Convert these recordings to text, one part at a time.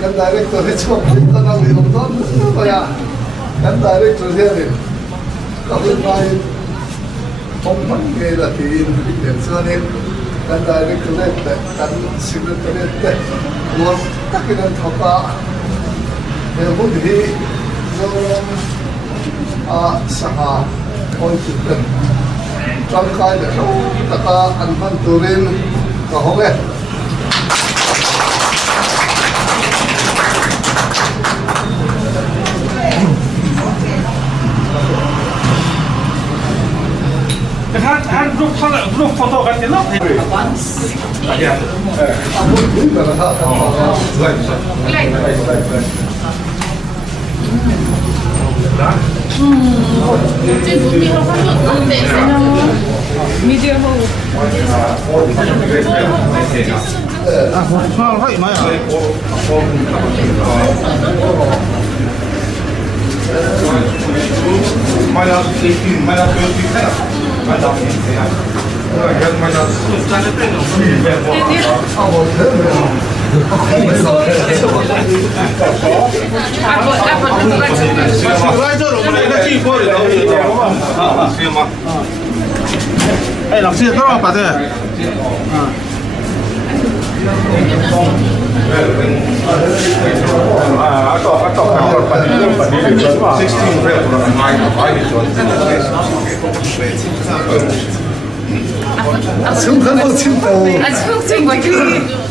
kan director itu kita nak ditonton supaya kan director dia ni kalau main pemain kita tim personel kan director itu kan secretary itu luar tak kena thapa yang mudi so saha konsultan tangkai dah taka anman turin kahonge grup foto kan itu ya media hall老师多少把这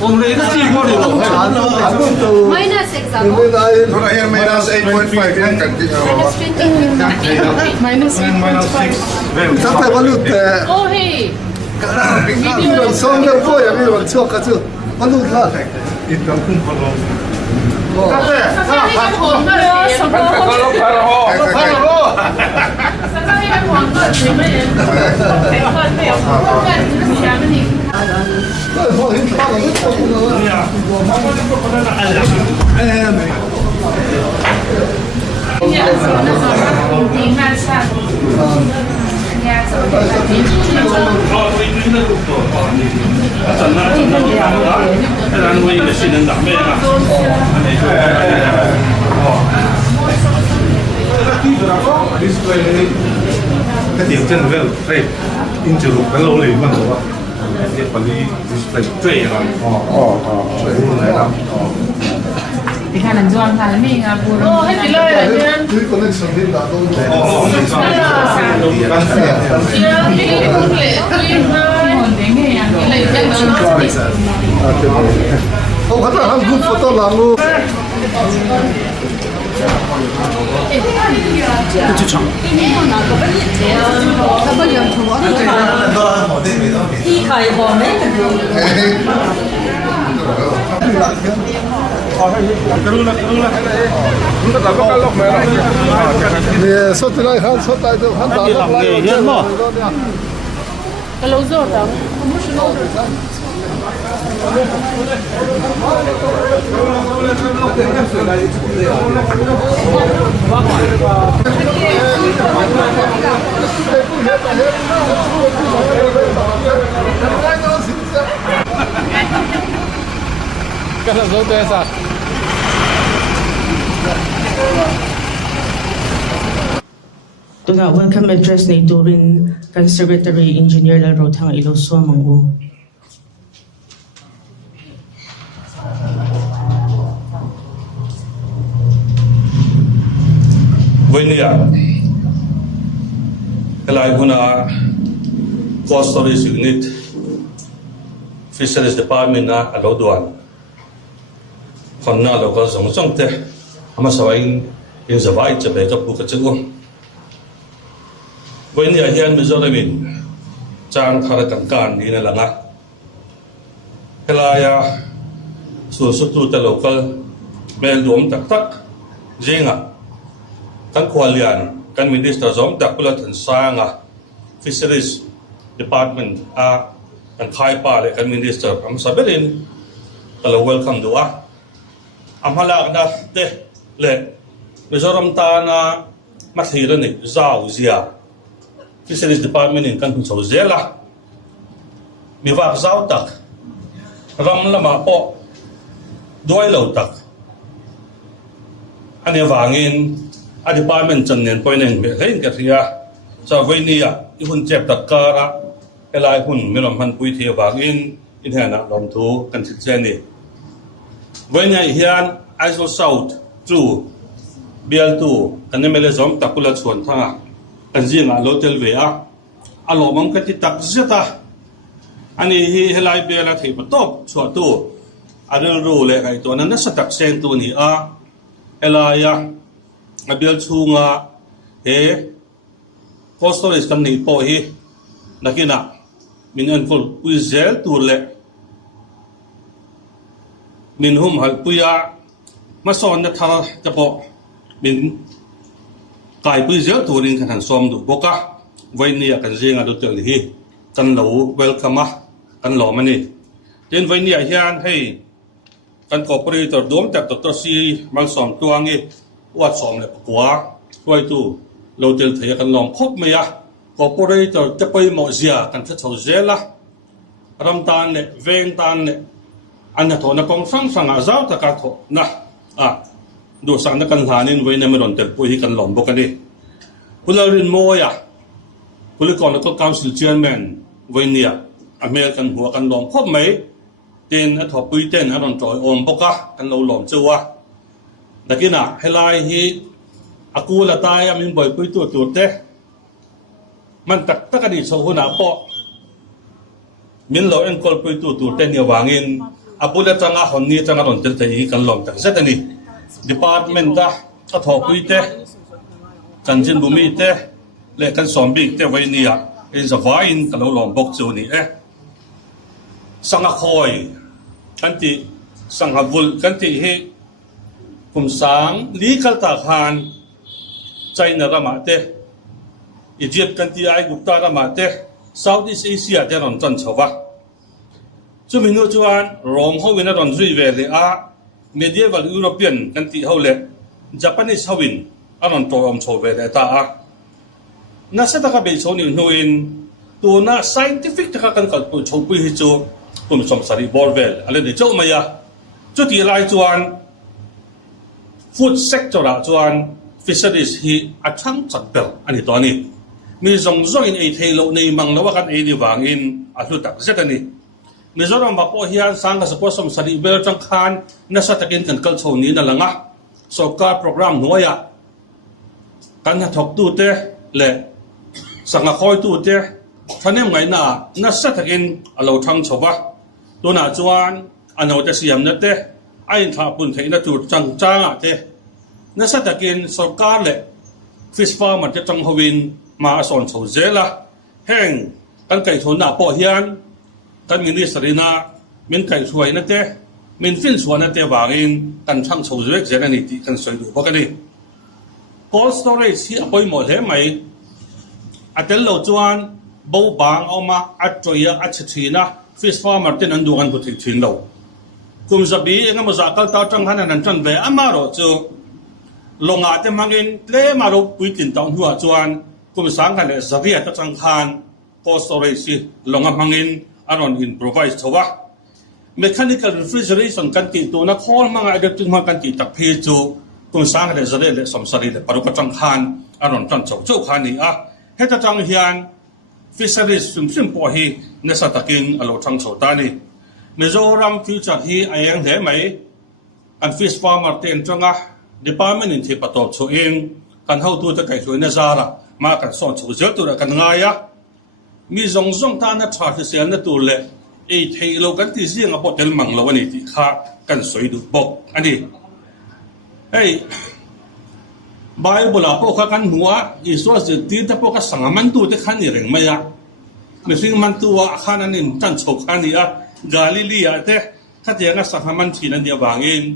我们的一个计划里头minus example minus 8.5 kan minus 8.5 sampai balut oh hey song đâu có vậy mà chưa cả chưa balut lah itu pun kalau cái điểm chân về đây in chụp cái lô này mà nó cái quản lý display chơi rồi chơi này lắm thì khai lần doan khai mình oh hết đi lời rồi nha cái connection đi đã đâu không có thằng group photo làm luôn去抢。nè số tiền này hắn số tài được hắn đã được lại rồi cái lỗ rồi đó cái là số tiền sao Tunga welcome address ni Turin Conservatory Engineer la Rothang Iloswa Mangu. Venia kalai guna coast storage unit fisheries department na alodwan khonna local zong zong te ama sawain in zawai chabe ka pu ka chu Venia hian mizoramin chang thara kan ni na langa kalaya su su tu ta local mel dom tak tak zinga kan khwalian kan minister zom takula than sanga fisheries department kan khai pa le kan minister am saberin kala welcome do amhala na te le Mizoram ta na mathira ni zau zia fisheries department in kan so zela mi wa zau tak ram lama po doi lo tak ane wangin a department chan nen poinen be hein ka thia sa voinia I hun chep tak kara elai hun milom han pui thia wangin in hana lom thu kan thit chen ni voinia hian aiso south through bial tu kan mele zom takula chuan thanga kan jinga lotel ve a lo mong ka ti tak zeta ani hi helai bela thei patop chua tu adel ru le kai to na sa tak sen tu ni elaya abial chunga he costoris kan ni po hi nakina min anfol puizel tu le min hum hal puya mason na thara ta po min kai puizel tu ring kan som du boka voinia kan jinga do tel hi kan lo welcome kan lo mani ten voinia hian hei kan cooperator dom tak to si mal som tuangi wat som le pakwa roi tu lotel thaya kan lom khop maya cooperator te pai mo zia kan tha chho zela ram tan le veng tan le an tho na kong sang sang a zau ta ka tho na do sang na kan hanin voina meron tel pu hi kan lom bokani pularin moya pulikon ko council chairman voinia American huwa kan lom khop mai tin a tho pui ten aron troi om boka kan lo lom chuwa dakina helai hi akula tai amin boy pui tu te man tak takani so huna po min lo en kol pui tu te ni wangin apula changa honni changa ron tel thei kan lom tak setani department ta a tho pui te chanjin bumi te le kan sombi te voinia in za vain kan lo lom bok chu ni sanga khoi kan ti sanga vul kan ti he kum sang legal ta khan China rama te Egypt kan ti ai gupta rama te Southeast Asia te ron chan chawa chu minu chuan rom ho win ron zui ve le medieval European kan ti ho le Japanese howin aron to om cho ve le ta na sa ta ka be cho ni nuin tu na scientific ta kan kal pu cho pu hi chu kum som sari borvel ale de chau maya chu ti lai chuan food sector chuan fisheries hi athang chakbel ani to ni mi zong zong in ei thelo nei mang lo kan ei ni wangin a hlu tak zetani mizoram ba po hian sang ka support som sari bel chang khan na sa takin kan kal chho ni na langa sarkar program noya kan ha thok tu te le sanga khoi tu te thanem ngai na sa takin alo thang chowa tu na chuan ano te siam na te ai tha pun theina chu chang changa te na sa takin sarkar le fish farmer te chang howin ma son chho zela heng kan kai thona po hian kan ministerina min kai thuai na te min fin suana te wangin kan thang chho zwek zena ni ti kan soi du bokani cold storage hi apoi mo le mai atel lo chuan bo bang oma atroya achithina fish farmer ten andu kan puthi thin lo kum zabi enga mo zakal ta tang hanan an chan ve amaro chu longa te mangin tle maro puitin tawn huwa chuan kum sang kan le zabia ta chang khan cold storage si longa mangin aron improvise chowa mechanical refrigeration kan ti tu na khol manga electric man kan ti tak phi chu kum sang le zare le somsari le paru ka chang khan aron chan chau chau khan ni heta chang hian fisheries sim po hi nesa takin alo thang chho ta ni Mizoram future hi ayang he mai an fish farmer ten changa department in thipato chu in kan how tu ta kai chuina zara ma kan son chu zel tu ra kan nga ya mi zong zong ta na thar se na tu le ei thei lo kan ti zinga po tel mang lo ani ti kha kan soi du bok ani hey Bible po ka kan huwa iso se ti ta po ka sangaman tu te khan ni reng maya me sing man tu wa khan anin tan chok khan ni Galilee te khatia nga sangaman thina dia wangin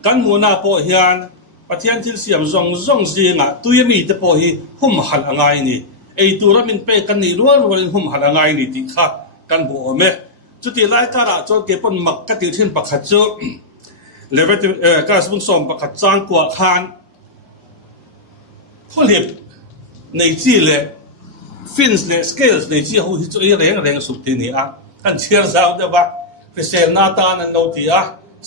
kan muna po hian ปะเทียนที่เสียมซองเสียงตุยมีแต่พอฮีหุ่มหันอะไรนี่ไอตัวเราเป็นไปกันนี่รัวหุ่มหันอะไรนี่ติค่ะกันบ่แม่จุดที่ไล่การะจนเก็บปนมักกะติเช่นปักขัดจุเลเวลการสมุนสมปักขัดจานกว่าคานพอเล็บในที่เลยฟินส์เลยสเกลส์ในที่เขาที่จะแรงสุดที่นี่กันเชียร์สาวเดี๋ยวว่าเป็นเซลนาตานันโนตี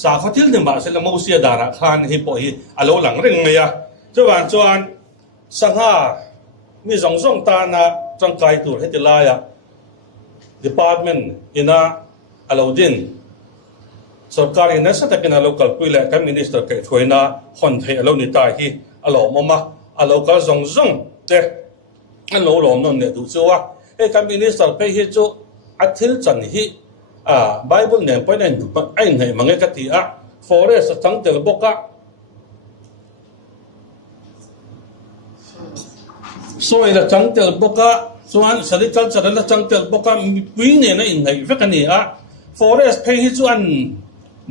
สาขาที่หนึ่งมาเสร็จแล้วมูเสียดาระคานฮิปโปฮีอโลหลังเร่งเลยเจ้าวันจวนสังหามีสองตานะจังไกตัวให้ติลาย department อินาอโลดินสุการอินัสตะกินอโลกัลปุยเล่กับมินิสเตอร์เกช่วยนะคนไทยอโลนิตาฮีอโลมาอโลกัลเจ้อโลหลอมนั่นเนี่ยดูชัวกับมินิสเตอร์ไปฮีจูอัฐิลจันฮีBible เนี่ยไปในดูปไอ้ไหนมังเอกติforest ทั้งเตลบกส่วนละจังเตลบกส่วนสลิกัลจะละจังเตลบกวิ่งเนี่ยนะอินไหนเฟกันเนี่ยforest เพย์จวน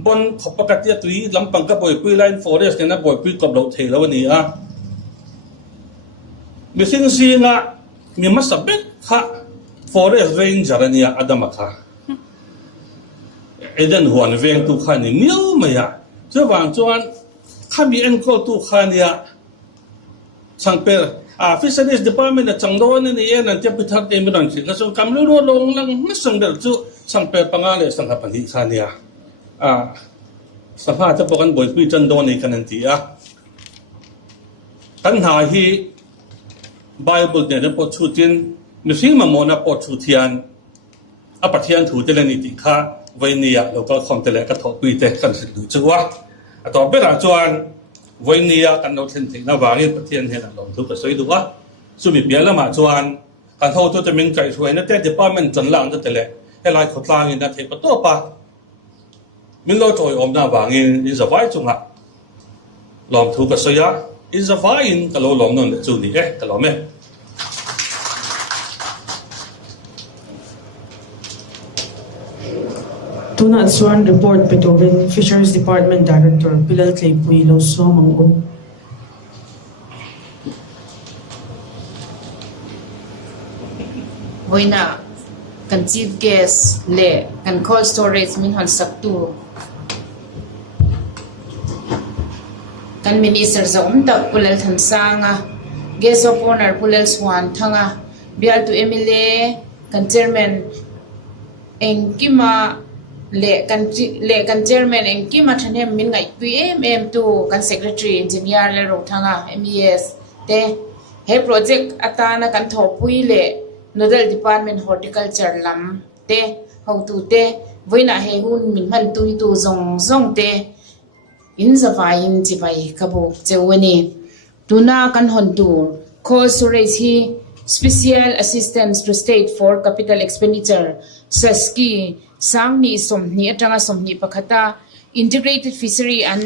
บนขบปกติตุยลำปังกับบ่อยปุยไลน์ forest เนี่ยนะบ่อยปุยกับเราเทแล้ววันนี้มีสิ่งสิ่งมีมัสบิดค่ะ forest ranger เนี่ยอดัมค่ะไอ้เดินหัวเวียงตุขันนี่มิ้วไม่ยะเจ้าวันจวนข้ามีเอ็นโคตุขันเนี่ยสังเปรfisheries department จังโดนนี่เอ็นนั่นจะไปทักเอ็มรังสิแล้วส่งคำรู้ลงลังไม่ส่งเดือดจู่สังเปรปังอะไรสังหพันธิขันเนี่ยสภาพจะบอกกันบ่อยคุยจันโดนในกันนั่นทีปัญหาที่ Bible เนี่ยจะปวดชุดจินมีสิ่งมาโมนะปวดชุดเทียนปะเทียนถูเตเลนิติค่ะวันนี้เราก็คอมเตเลก็ถอดปีเตกันสิดูจังวะต่อไปหลังจวนวันนี้กันเราเห็นถึงนวารีประเทศเห็นเราทุกข์สวยดูวะสุมีเปียละมาจวนการท่าตัวจะมีใจช่วยนั่นแต่ที่ป้ามันจนหลังนั่นแต่ละให้ลายขดลางนี่นะเทปตัวปะมิเราจอยอมนาวางินอินสบายจุงะลองทุกข์สวยอินสบายอินก็เราลองนั่นจุนี่ก็เราไหมTuna at Swan Report Petorin Fisheries Department Director Pilal Clay Puilo Somangun. Voina kan chief guest le kan cold storage min hal saktu kan minister za tak pulal than sanga guest of honor pulal Swan thanga bial to MLA kan chairman engkima le kan chairman engkima thanem min ngai pm tu kan secretary engineer le ro thanga MES te he project atana kan thopui le nodal department horticulture lam te how to te voina he hun min man tu zong te in zawain chi bai kabuk chewani tuna kan hon tu cold storage hi special assistance to state for capital expenditure saski sangni somni atanga somni pakhata integrated fishery and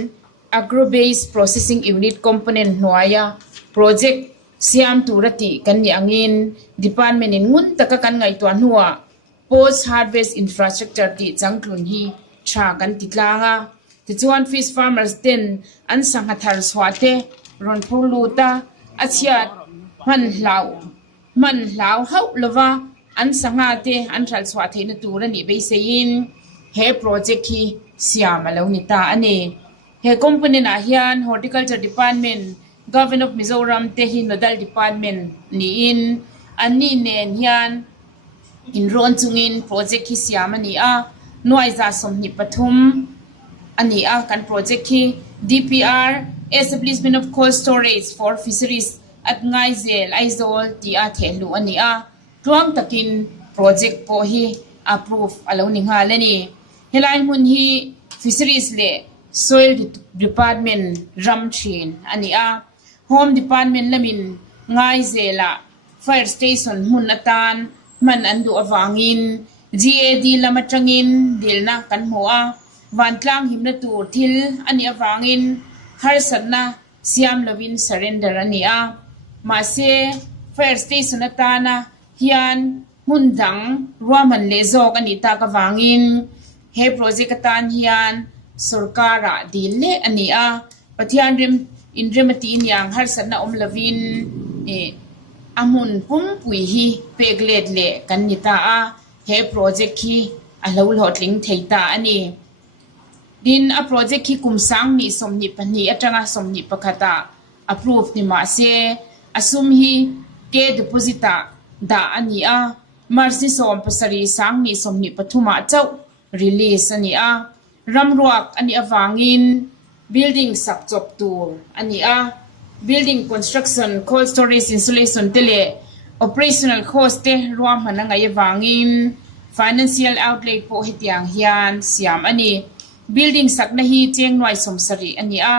agro based processing unit component noaya project siam turati kan yangin department in ngun taka kan ngai tuan huwa post harvest infrastructure ti changklun hi tha kan titlanga tichuan fish farmers den an sanghathar swate ron phuluta achiat man lau hau lova an sangate an thal swate na turani be sein he project hi siam aloni ta ane he company na hian horticulture department government of Mizoram te hi nodal department ni in ani nen hian in ron chungin project hi siam ani noi za somni pathum ani kan project hi DPR establishment of cold storage for fisheries at ngai zel aizol ti thelu ani tuang takin project po hi approve aloni nga leni helai mun hi fisheries le soil department ramthin ani home department lamin ngai zela fire station mun atan man andu awangin GAD lamatangin dilna kan moa wantlang himna tur thil ani awangin har sanna siam lovin surrender ani ma se fire station atana hian mundang ruaman lezok ani ta ka wangin he project atan hian sarkara dile ani pathian rim indremati yang har sanna lavin amun pum pui hi peglet le kan nita a he project hi a lo lotling theita ani din a project hi kum sang ni somni pani atanga somni pakata approve ni ma se asum hi ke deposita da ani a marsi som pasari sang ni somni pathuma chau release ani a ramruak ani awangin building subjob tour ani a building construction cold storage installation tele operational cost te ruam hananga yawangin financial outlay po hitiang hian siam ani building sakna hi cheng noi somsari ani a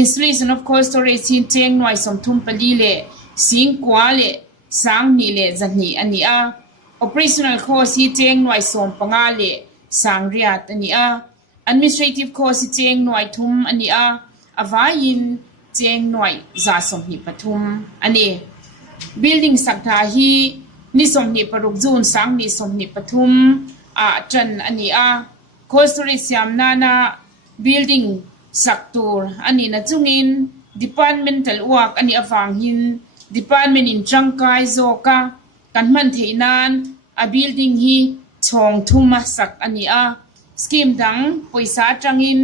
installation of cold storage in cheng noi som thum pali le sing kwa le sang ni le zanni ani a operational cost hi cheng noi som panga le sang riat ani a administrative cost hi cheng noi thum ani a avain cheng noi za som hi pathum ani building sakta hi ni som ni paruk jun sang ni som ni pathum a tran ani a cold storage siam nana building saktur ani na chungin departmental work ani awang hin department in changkai zoka kan man theinan a building hi chong thuma sak ani a scheme dang poisa tangin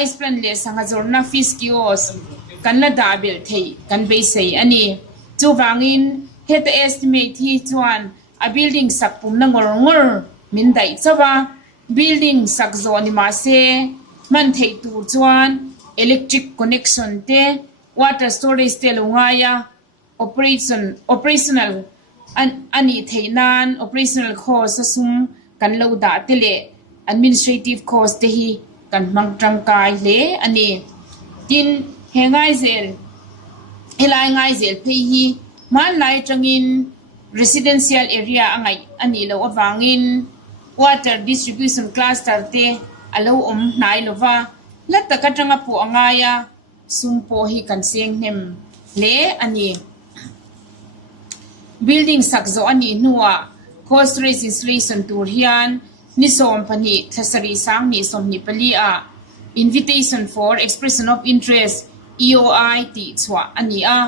ice plan le sangazorna fees kios kan la dabil thei kan be sei ani chuwangin het estimate hi chuan a building sak pum na ngor min dai chawa building sak zo ni ma se man thei tu chuan electric connection te water storage te lungaya operational ani theinan operational cost asum kan lo da tele administrative cost te hi kan mangtang kai le ani tin hengai zel helai ngai zel pe hi man lai changin residential area angai ani lo awangin water distribution cluster te alo nai lova latta katanga pu angaya sumpo hi kan seng nem le ani building sakzo ani nuwa cost raise installation tur hian ni som pani thasari sang ni som ni pali a invitation for expression of interest EOI ti chwa ani a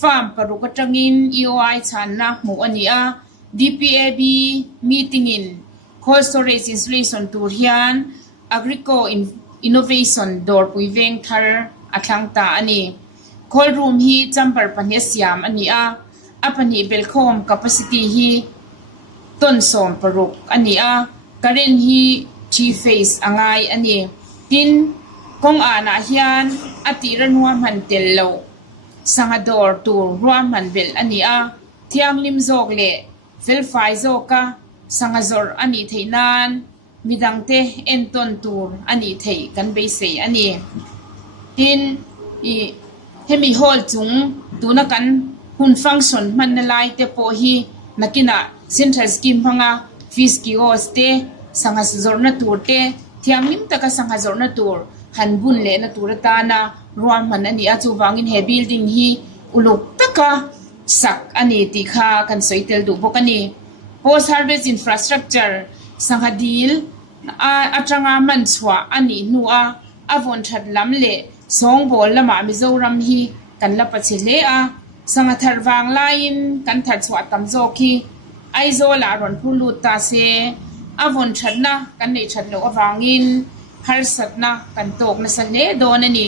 farm parukatangin EOI channa mu ani a DPAB meeting in cold storage installation tur hian agrico innovation dor puiveng thar athlang ta ani cold room hi chamber panesiam ani a apani belkhom capacity hi ton som paruk ani a karen hi 3 phase angai ani tin kong ana hian atiran wa man tello sangador tur ruam man bel ani a thiang lim jok le fel fai zoka sangazor ani theinan midangte enton tur ani thei kan be sei ani tin I hemi hall chung tuna kan hun function man na lai te po hi nakina central scheme hanga fees kios te sanga zorna tur te thiamlim taka sanga zorna tur hanbun le na turata na ruam man ani a chu wangin he building hi uluk taka sak ani ti kha kan soitel du bokani post harvest infrastructure sanga deal atanga man chwa ani nuwa avon that lam le song bol lama mizoram hi kan la pachile a sanga tharwang lain kan thar chwa tamzo ki aizo la ron phulu ta se avon thatna kan nei thatlo awangin har satna kan tok na sale donani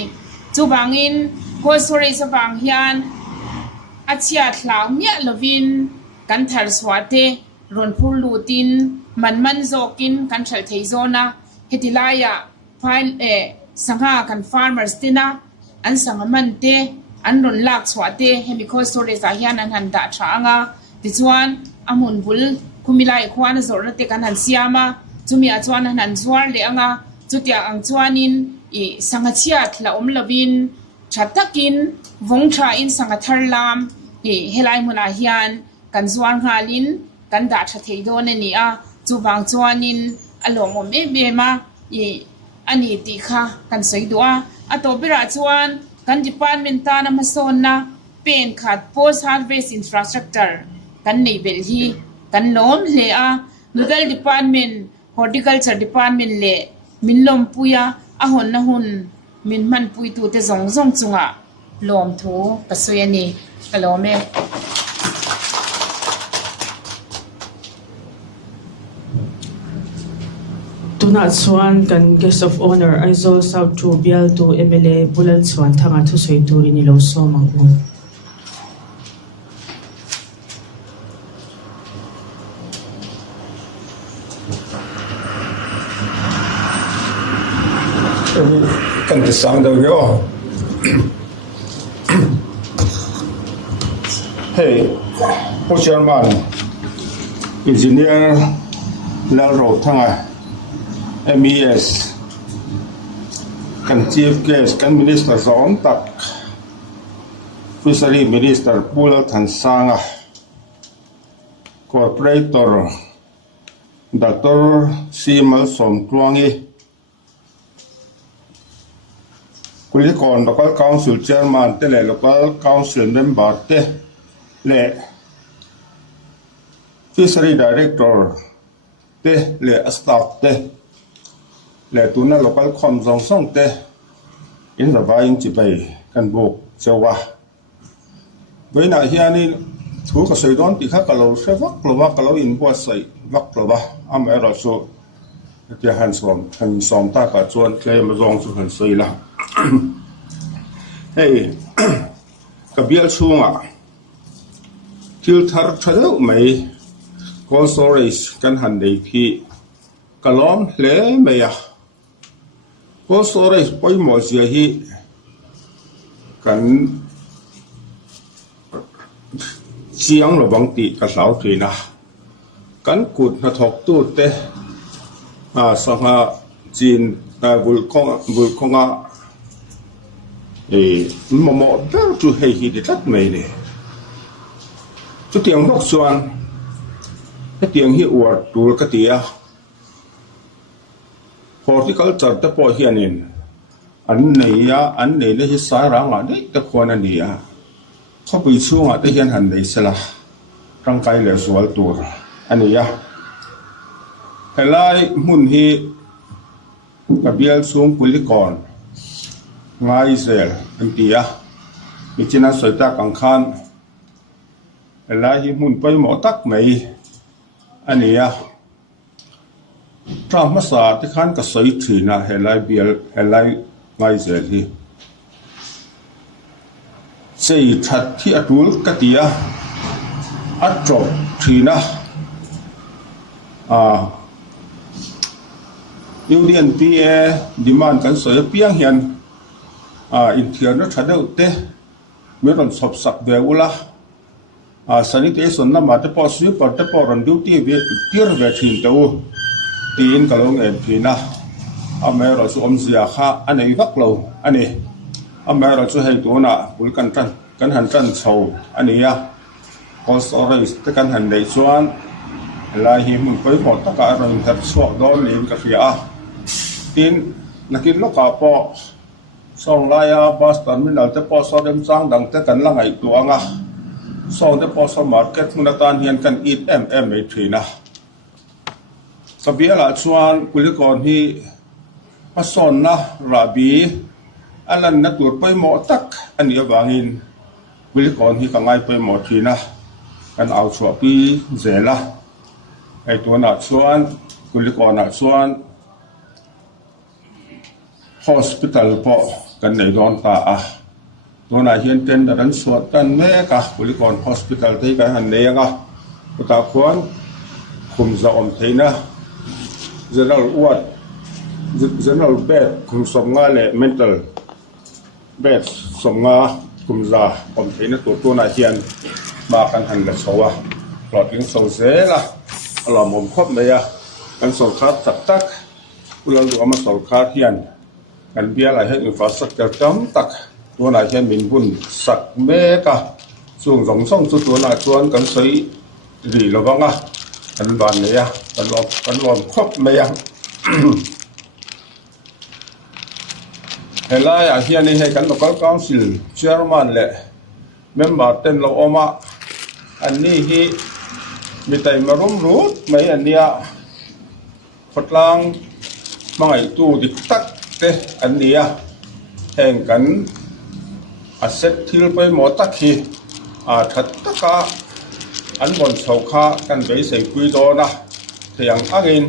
chu bangin ko sori sa bang hian achia thlau mia lovin kan thar swate ron phulu tin man zokin kan thal theizona hetilaya file sanga kan farmers tina an sanga man te an ron lak swate chemical storage a hian an han da thanga tichuan amun bul kumilai khwana zorna te kan han siama chumi a chuan han zwar le anga chutia ang chuanin I sanga chia thla lovin thatakin vongtha in sanga tharlam I helai muna hian kan zwar ngalin kan da tha theidon ani a chuwang chuanin along om be ma I ani ti kha kan soidua atobira chuan kan department ta na mason na pen khat post harvest infrastructure kan nei bel hi kan nom le a legal department horticulture department le minlom puya ahon na hun min man pui tu te zong chunga ลมทูกระสุยนี่กะโลเมTuna chuan kan guest of honor Aizawl South 2 bial tu MLA Bulal Chuan thanga thu soi turin ilo somang un. Kan tisang daw yo. Hey, po chairman, engineer Lalro thanga MES kan chief guest kan minister zon tak fishery minister Bulal Thansanga corporator Dr. Simal Somtwangi Kulikon local council chairman te le local council member te le fishery director te le staff te le tuna local com zong song te in the buying chi bai kan buk chawa với na hianin thu ka soi don ti kha ka lo se vak lo wa ka lo in bo sai vak lo ba am era so ti han som ta ka chuan clay ma zong chu han soi la hey ka bial chunga til thar thadeu mai con storage kan han dei phi kalom hle mai ya con storage poi mo sia hi kan chiang lo bang ti ka lau thi na kan kut na thok tu te sanga chin bul konga mo ber tu hei hi de tat mai ne chu tiang bok chuan cái tiếng hi uar tur ka tia horticulture te po hianin an nei le hi sai ranga nei te khona nia khopui chunga te hian han nei sela tangkai le sual tur ania helai mun hi ka bial chung kulikon ngai zel an tia mi china soita kang khan helai hi mun pai mo tak mai ania tram sa ti khan ka soi thina helai bial helai ngai zel hi sei that thi atul katia atro thina union pa demand kan soi piang hian in thiar na thadeu te meron sop sak ve ula sanitation na ma te po sweeper te po ron duty ve tir ve thin te u tin kalong en thina amero su omzia kha anei vak lo ani amero chu hei tu na pul kan han tran chho ania cost oris te kan han dei chuan lai hi mun poi mo ta ka ron thar chho don lim ka fia tin nakin lo ka po song laya bus terminal te po so dem chang dang te kan langai tu anga so the post market munatan hian kan eat me thina sabiala chuan kulikon hi pason na rabi alan na tur pai mo tak ani awangin kulikon hi kangai pai mo thina kan au chua pi zela ai tu na chuan kulikon na chuan hospital po kan nei don ta Nona hian ten dan suat kan me ka kulikon hospital te ka han neanga ta khuan khum za om theina general bed khum som nga le mental bed som nga khum za om theina to na hian ma kan han la chowa plotting so zela ala mom khop me ya kan so khat tak ulang du ama so khat hian kan bia la he infrastructure tam takตัวไหนเช่นมินบุญสักเมกะช่วงสองช่องตัวไหนชวนกันซื้อดีหรือบ้างกันบานเนี่ยกันรวมครบไหมยังเห็นไรเฮียนี่ให้กันตกกองสิลเชื่อมันแหละเมมเบอร์เต็มเราออกมาอันนี้ที่มีแต่มารุ่มรูดไหมอันเนี้ยพดลังมาไอตู้ดิตักเตอันเนี้ยแห่งกัน เซ็ตที่ไปหมดตักขี้ทัดตะกาอันบนเสาขากันไปใส่กุยโดนะเทียงอังอิน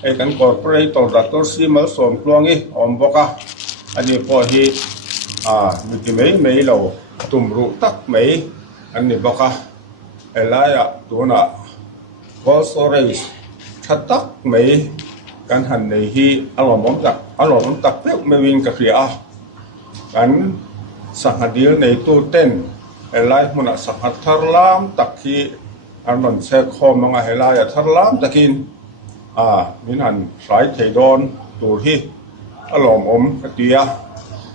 ไอ้กันกอดไปต่อรัตตัวซีมาสวมกลวงอีอมบกะอันนี้พอฮีมีที่ไม่เราตุ่มรูตักไม่อันนี้บกะไอ้ลายตัวน่ะก็สโตรจชัดตักไม่กันหันในฮีอารมณ์มันตักเปรี้ยวไม่วิ่งกับเรียกันสังหารเดียวในตู้เต้นไอ้ลายมันสังหารทารลามตักขี้อันนั้นเช็คคอมังไอ้ลายทารลามตะกินมินันสายเทดอนตัวที่อารมณ์กระเดีย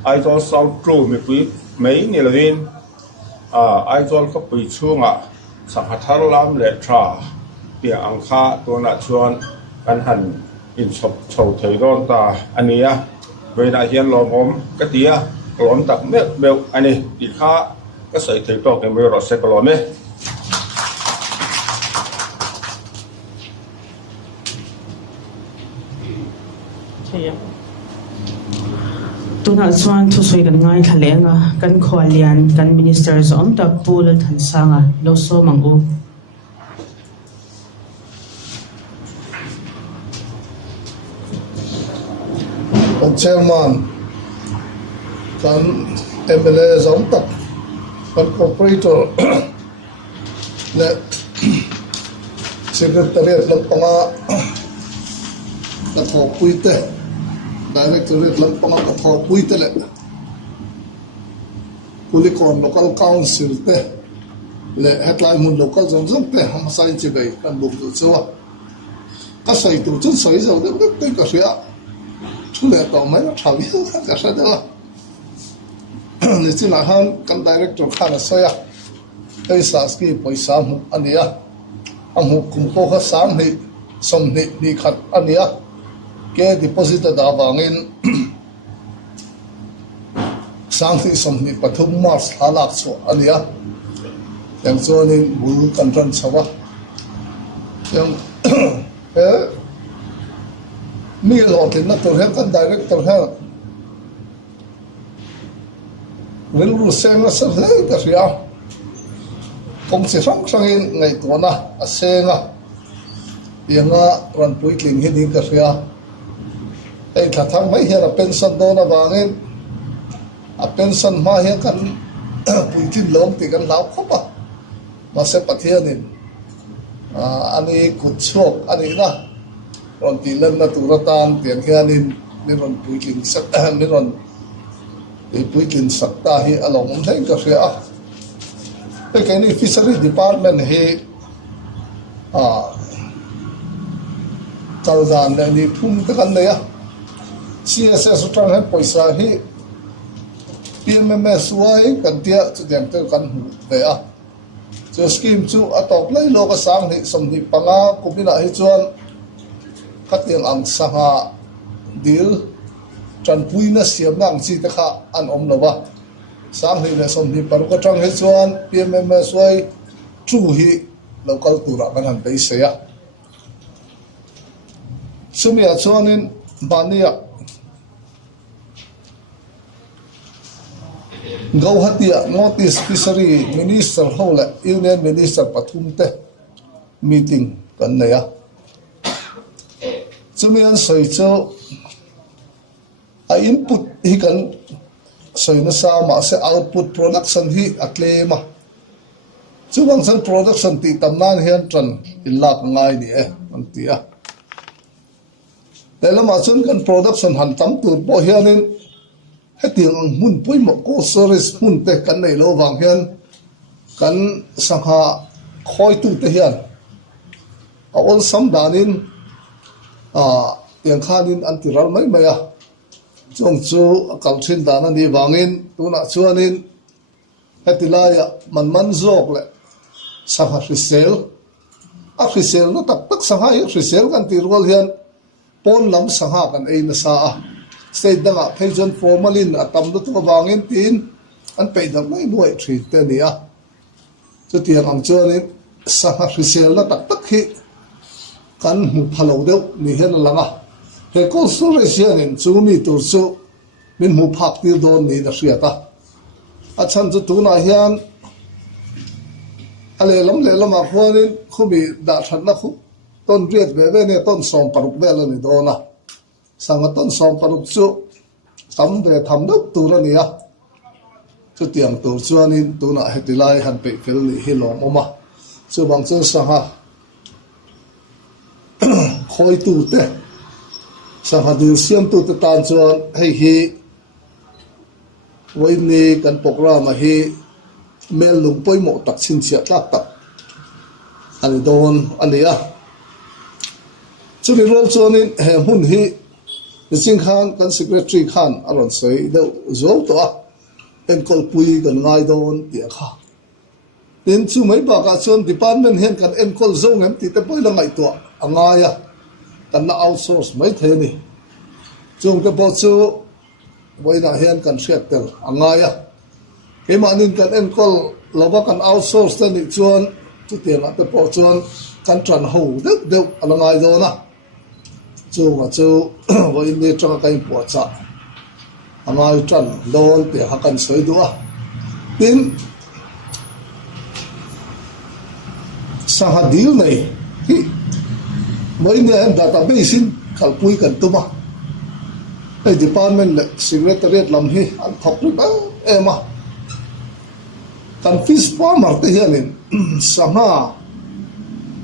ไอ้ตัวสาวตรูมีปีไม่เนี่ยเลยไอ้ตัวก็ปีช่วงสังหารทารลามเละทราเปียอังคาตัวน่ะชวนกันหันอินชบเฉาเทดอนตาอันนี้เวลาเฮียนลมกระเดียกลอนตักเม็ดเบลอันนี้ตีข้าก็ใส่เทดอนในมือเราเสกลอนไหมตัวนั้นส่วนทุกส่วนกันง่ายทะเลงกันขวาเลียนกันมินิสเตอร์สมตักปูลทันสังโลโซมังอูกันเชอร์มันกัน MLA สมตักกันคอร์ปอเรเตอร์และ Secretariat ลำปางกระทบปุยเตะ Directorate ลำปางกระทบปุยเตะเลยกุลิกร Local Council เตะและ Headline มุน Local Zone เตะทำใส่จีบกันบุกตัวเจ้าก็ใส่ตัวจนใส่เจ้าเด็กเด็กก็เสียทุเรศต่อไม่ต้องทำยังไงก็เสียเด้อนี่ที่นั่นกัน Director ข้าราชการไอ้สาสกีไปสามอันนี้อันหุคุมโปก็สามนี่สมนี่ขัดอันนี้แก deposit ดาวางเงินสามที่สมนี่ปฐุมมาสหลักส่วนอันนี้อย่างส่วนนี้บุญกันรันสวะอย่างมีหลอดที่นักตัวเรื่องกัน director เรื่องเรื่องรู้เสียงก็สักเลยก็เสียคงเสียงสังไงตัวน่ะเสียงยังรันปุยกลิ่นหินก็เสียไอ้ถ้าทำไม่เห็นเป็นสันโดนบางเงินเป็นสันมาเห็นกันปุยที่ล้มติกันแล้วเขาปะมาเสพเทียนินอันนี้กุดโชคอันนี้นะรอนตีเล่นนะตุรตามเตียนเฮียนินนี่รอนปุยกลิ่นสักนี่รอนปุยกลิ่นสักตาฮีอารมณ์ใช่ก็เสียไอ้แค่นี้ Fishery Department เฮตลาดเนี่ยนี่พุ่งตะกันเลยCSS สุดท้ายให้ปล่อยสายให้ PMMS ไว้กันเดียจุดเด่นเท่ากันเลยจะสกีมจู่ตอกเลยโลกสังนี่สมนิปังกุบินาให้จวนขัดยังอังสังดีลจันปุยน่ะเสียมนั่งจีตะขาอันอมละวะสังนี่เลยสมนิปังก็จังให้จวน PMMS ไว้จู่ให้เราก็ตัวรักกันหันไปเสียสมัยจวนนี้บ้านนี้Gauhatia Notice Fishery Minister Hole Union Minister Pathumte meeting kan naya chumian soi chu a input hi kan soi na sa ma se output production hi atlema chuwang san production ti tamnan hian tran ilak ngai ni an tia lelama chun kan production han tam tur bo hianin hetiang ang mun pui mo ko service mun te kan nei lo wang hian kan sangha khoi tu te hian a ol sam danin yang khanin antiral mai maya chong chu kal thin dan ani wangin tuna chuanin hetilaya man zok le sangha risel a risel no tak tak sangha risel kan ti rol hian pon lam sangha kan ei na sa state danga phaijon formalin atam do to wangin tin an peidam mai nuai thri te nia chu tiang ang chuan sangha risel la tak tak hi kan mu phalo deuh ni hen langa he ko su resian in chu mi tur chu min mu phak tir don ni na riata a chan chu tu na hian ale lam a khuanin khumi da that na khu ton riat ve ne ton som paruk ve la ni do na sanga ton som paruk chu tam ve tham dok tu ra ni a chu tiang tur chuanin tu na hetilai han pe fel ni hi lom oma chu bang chu sanga khoi tu te sanga dir siam tu te tan chuan hei hi voini kan program a hi mel lung poimo tak chin chia tlak tak ani don ania chumi rol chuanin he hun hi Sing Khan kan secretary Khan aron sei deuh zo to a en kol pui kan ngai don tia kha tin chu mai ba ka chuan department hen kan en kol zo ngam ti te poi la ngai to angaya kan na outsource mai the ni chung te po chu voina hen kan hriat tel angaya ke manin kan en kol loba kan outsource te ni chuan chu tiang te po chuan kan tran ho deuh alangai do na chu ma chu voin ni tanga kai po cha angai tran don te hakan soi do a tin sahadil nei hi voin ni database in kalpui kan tuma ei department le secretariat lam hi an thok ri ba ema kan fish farmer te hianin sanga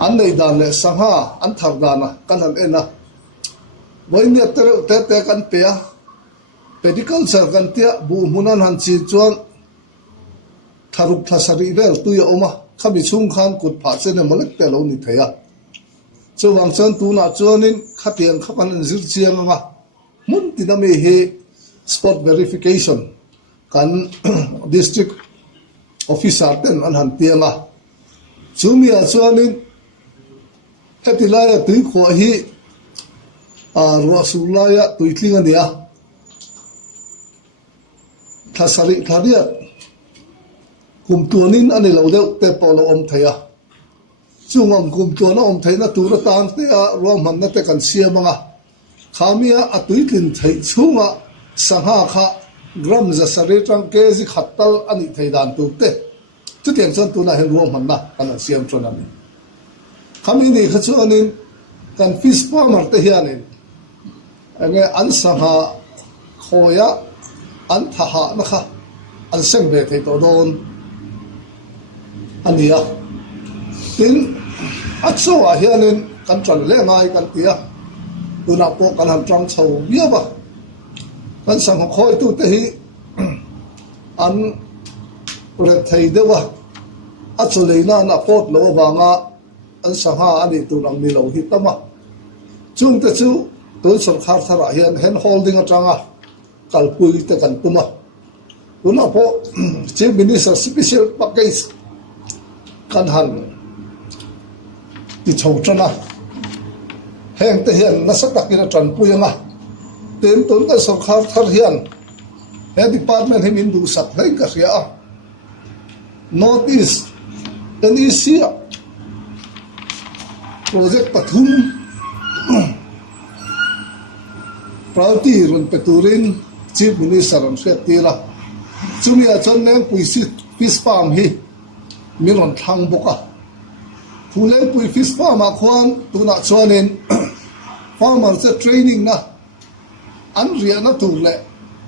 an nei dan le sanga an thar dana kan han ena voin te kan pe agriculture kan tia bu munan han chi chuan tharuk thasari vel tu ya oma khami chung khan kut pha chen molek te lo ni theya chu wang chan tu na chuanin khatiang khapan zir chiang anga mun tinami he spot verification kan district officer ten an han tianga chumia chuanin hetilaya tui kho hi ruwa sulaya tuitling ania thasari tharia kumtuanin ani lo deuh te polo om theya chungam kumtuana om theina tura tan te a rom han na te kan siamanga khamia atuitlin thei chunga sangha kha gram za sari tang kezi khatal ani theidan tu te chu tiang chon tu na hen rom han na kan siam chon ani khami ni khachuanin kan fish farmer te hianin enge an sangha khoya an thaha na kha an seng ve thei to don ania tin acho a hianin kan tran le ngai kan tia tuna po kan han tram chho bia ba kan sang khoi tu te hi an re thei dewa acho leina na pot lo ba nga an sangha ani tu nang ni lo hi tama chung te chu tu sarkar thara hian hen holding atanga kalpui te kan tuma tuna po chief minister special package kan han ti chho chana heng te hian na sa takina tran puyanga ten ton ka sarkar thar hian he department he min du sak lai ka ria notice NEC project pathum Prauti run peturin chief minister on tira chumia chon neng puisi fish farm hi miron thang boka phuleng pui fish farm a khwan tuna chuanin farmer se training na an ria na tu le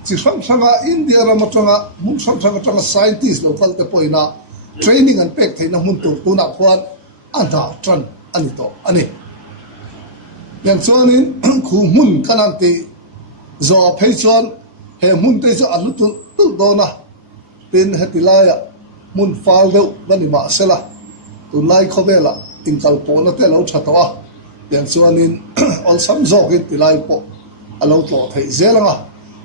chi sang sanga India ramatanga mun sang sanga tanga scientist local te poina training and pek theina mun tu tuna khwan anda tran ani to ani yang chuanin khu mun kananti zo phei chuan he mun te chu alu tu dona tin hetilaya mun fal deuh bani ma sela tu lai khobela in kalpo na te lo thatwa yang chuanin ol sam zo ki tilai po alo to thei zelanga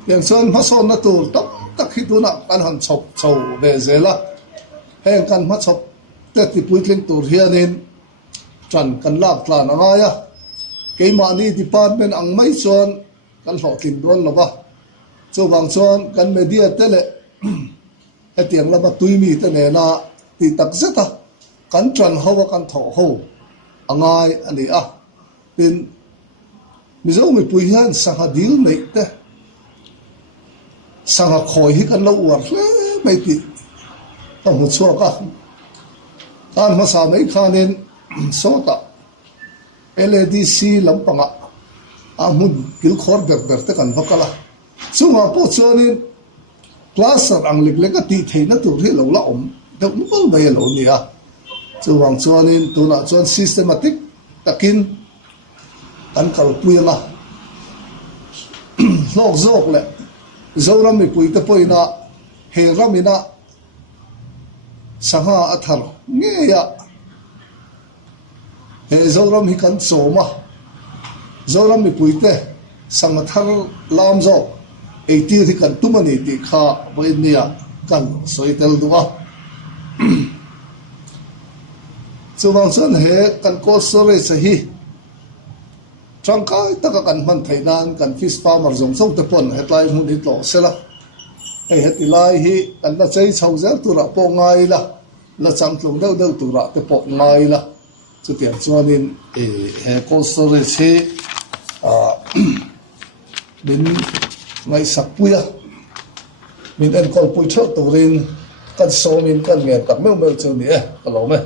yang chuan mason na tur tak tak hi tu na kan han chop chou ve zela heng kan ma chop te ti puitling tur hianin tran kan lak tlan anga ya keimani department ang mai chuan kan ho tin don lova chu bang chuan kan media tele etiang lama tuimi te ne na ti tak zeta kan tran ho kan tho ho angai ani a tin mizo mi pui hian sanga dil nei te sanga khoi hi kan lo war mai ti ta mu chua ka tan ma sa mai khanin sota LADC lampanga amun kil khor ber te kan vakala chunga po chonin plaster ang liglek ti theina tur hi lo la om deuh mol mai lo nia chuwang chuanin tuna chuan systematic takin kan kalpuila lok zok le zoram mi puite poina he ramina sanga athar nge ya he zoram hi kan choma zoram mi puite sanga thar lam zo 80 thi kan tumani ti kha boinia kan soitel duwa chuwang chuan he kan ko sore sahi trangkai taka kan man thainan kan fish farmer zong song te pon hetlai mun hi tlo sela ei hetilai hi kan na chei chhauzer tura po ngai la changtlung deuh tura te po ngai la chutiang chuanin he ko sore che min ngai sakpuya min en kol pui thok turin kan somin kan ngen tak meu chu ni kalo me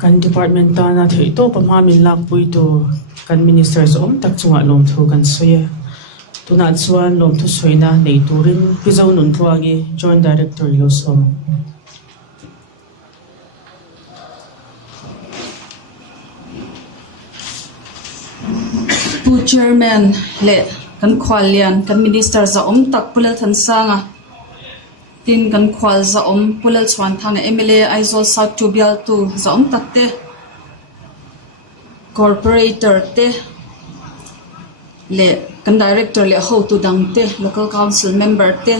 kan department ta na thei to pama min lak pui to kan ministers om tak chunga lom thu kan soya tuna chuan lom thu soina nei turin pizo nun thuagi joint director lo som pu chairman le kan khwalian kan minister za om tak pulal than sanga tin kan khwal za om pulal chwan thang MLA Aizol South to bial tu za om tak te corporator te le kan director le ho tu dang te local council member te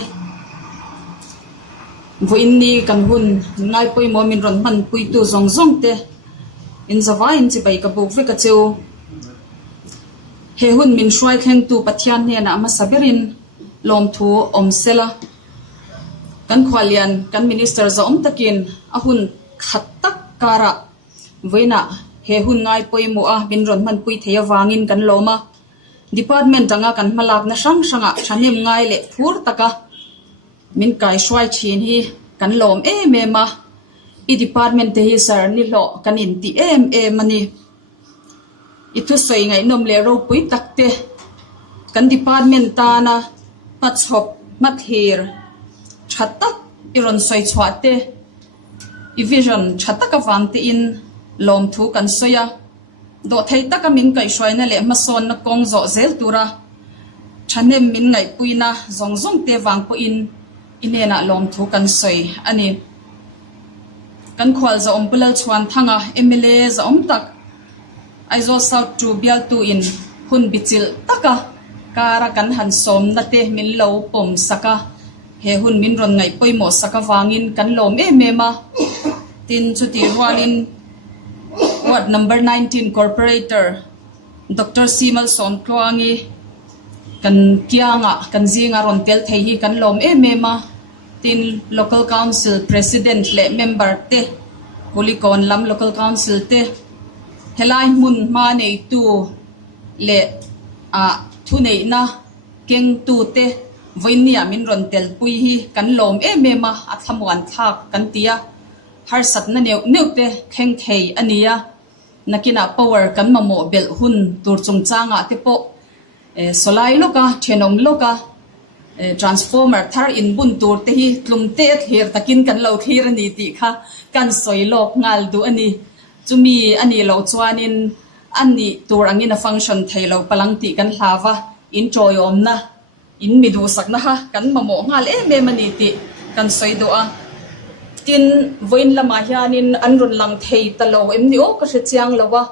vo inni kan hun ngai poi mo min ron man pui tu zong zong te in zawai in chi bai ka buk ve ka cheu he hun min shwai khen tu pathian ne na ma sabirin lom thu om sela kan khwalian kan minister za om takin a hun khat tak kara voina he hun ngai poimu a bin ron man pui theya wangin kan loma department anga kan malak na sang sanga thanim ngai le phur taka min kai shwai chin hi kan lom ma I department te hi sir ni lo kan in ti mani itu soi ngai nom le ro pui takte kan department ta na pachhop mathir chatak iron soi chwate I vision chatak awangte in lom thu kan soya do thei taka min kai shwaina le mason na kong zo zel tura chanem min ngai puina zong zong te wang po in inena lom thu kan soi ani kan khwal za om pulal chwan thanga MLA za om tak Aizol South to bial tu in hun bichil taka kara kan han som na te min lo pom saka he hun min ron ngai poimo saka wangin kan lom ma tin chuti walin ward number 19 corporator Dr. Simal Sontloangi kan kianga kan zinga ron tel thei hi kan lom ma tin local council president le member te Kulikon lam local council te helai mun ma nei tu le thu nei na keng tu te voinia min ron tel pui hi kan lom ma athamwan thak kan tia har sat na neu te kheng thei ania nakina power kan mamo bel hun tur chung changa te po solai loka thenong loka transformer thar in bun tur te hi tlum te thir takin kan lo thir ani ti kha kan soi lok ngal du ani chumi ani lo chuanin ani tur angina function thailo palang ti kan hlawa in choyom na in midu sakna ha kan mamo ngal mani ti kan soi do a tin voin lama hianin anrun lang thei talo emni o ka chiang lawa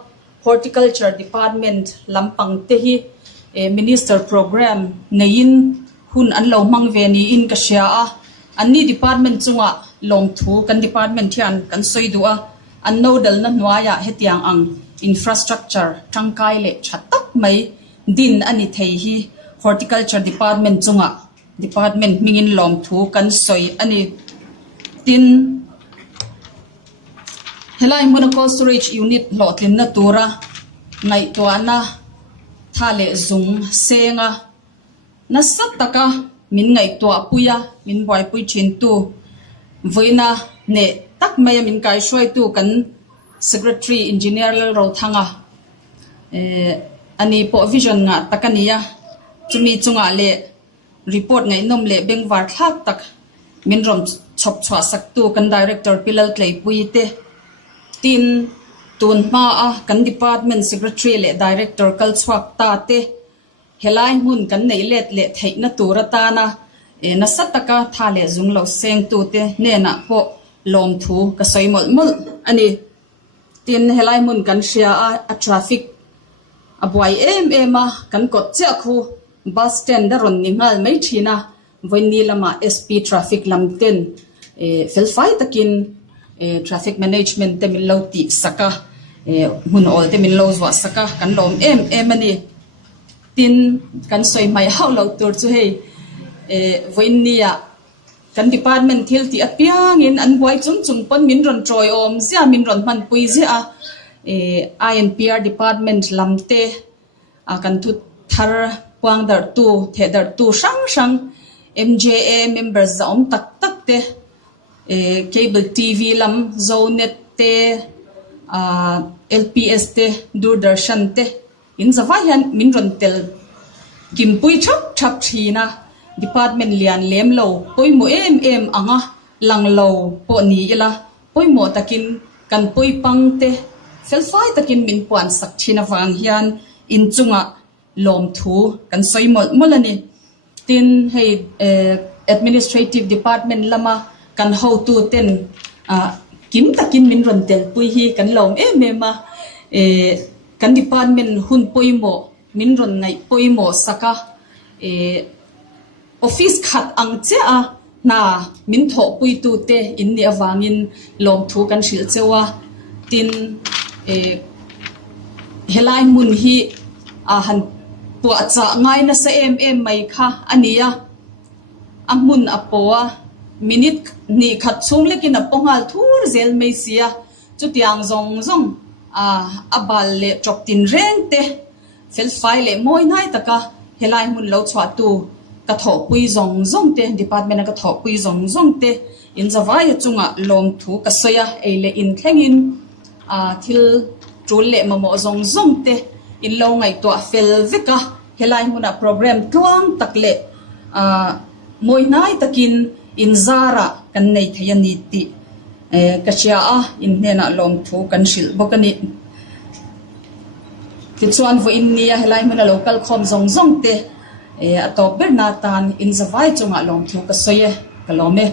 horticulture department lampang te hi minister program ngein hun an lo mang ve ni in ka sha a anni department chunga lom thu kan department hian kan soi do a an nodal na nuaya hetiang ang infrastructure tangkai le thatak mai din ani thei hi horticulture department chunga department mingin lom thu kan soi ani tin helai monaco storage unit lotlin na tura ngai toana thale zung senga na sataka min ngai to puya min boy pui chin tu voina ne tak mai min kai shoi tu kan secretary engineer le ro thanga ani po vision nga takania chumi chunga le report ngai nom le beng war thak tak min rom chop chwa sak tu kan director pilal clay pui te tin tun ma a kan department secretary le director kal chwak ta te helai hun kan nei let le theina turata na na sataka thale zung lo seng tu te ne na po lom thu ka soimol mol ani tin helai mun kan sia a traffic a boy ma kan kot che khu bus stand da ron ningal mai thina voini lama sp traffic lamten fel fai takin traffic management te min lo ti saka mun ol te min lo zwa saka kan lom ani tin kan soi mai hau lo tur chu hei voinia kan department thil ti apiang in an boy chung pon min ron troi om zia min ron man pui zia INPR department lamte kan tu thar puang dar tu the dar tu sang MJA members za om tak te cable TV lam zonet te LPS te Doordarshan te in zawayan min ron tel kim pui chap thina department lian lem lo poimo anga lang lo po ni ila poimo takin kan poi pang te fel fai takin min puan sak thina wang hian in chunga lom thu kan soimol molani tin hei administrative department lama kan ho tu ten kim takin min ron tel pui hi kan lom ma kan department hun poimo min ron ngai poimo saka office khat ang che a na min tho pui tu te in ni awangin lom thu kan shil chewa tin helai mun hi han pu acha ngai na sa mai kha ania amun apoa minute ni khat chung lekin apongal thur zel mai sia chutiang zong abal le chok tin reng te fel fai le moi nai taka helai mun lo chwa tu ka tho pui zong te department ka tho pui zong te in zawai chunga lom thu ka soya eile in thlengin thil trul le mamo zong te in lo ngai to fel veka helai mun a program tuang takle moi nai takin in zara kan nei thayani ti kachia in nena lom thu kan shil bokani tichuan vo in nia helai mun a local khom zong te atop bernatan in zawai chunga lom thu ka soye kalome